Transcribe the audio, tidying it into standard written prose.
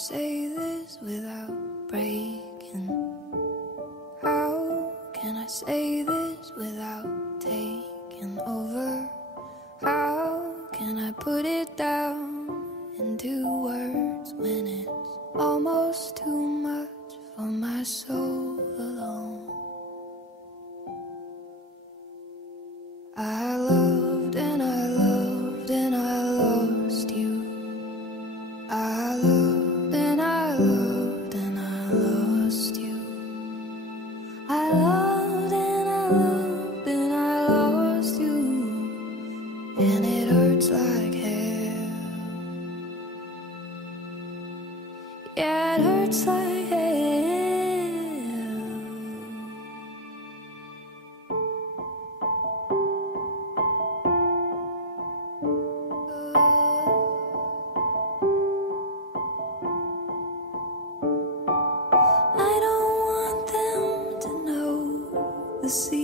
say this without breaking? How can I say this without taking over? How can I put it down into words when it's almost too much for my soul alone? I loved and I loved and I lost you. I loved and I loved and I lost you. I loved and I loved and I lost you. And it hurts like hell. Yeah, it hurts like hell. I don't want them to know the secret.